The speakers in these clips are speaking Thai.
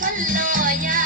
คนหล่ออย่า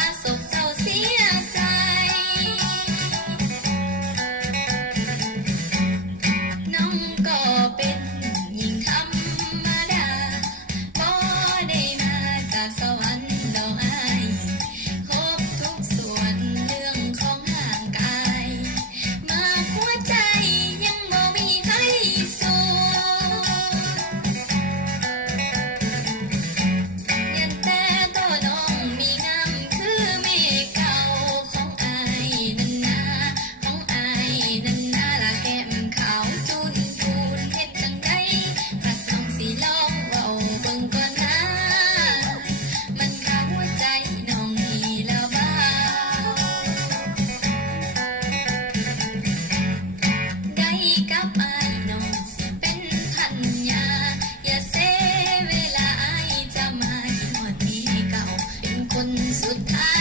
comes with time.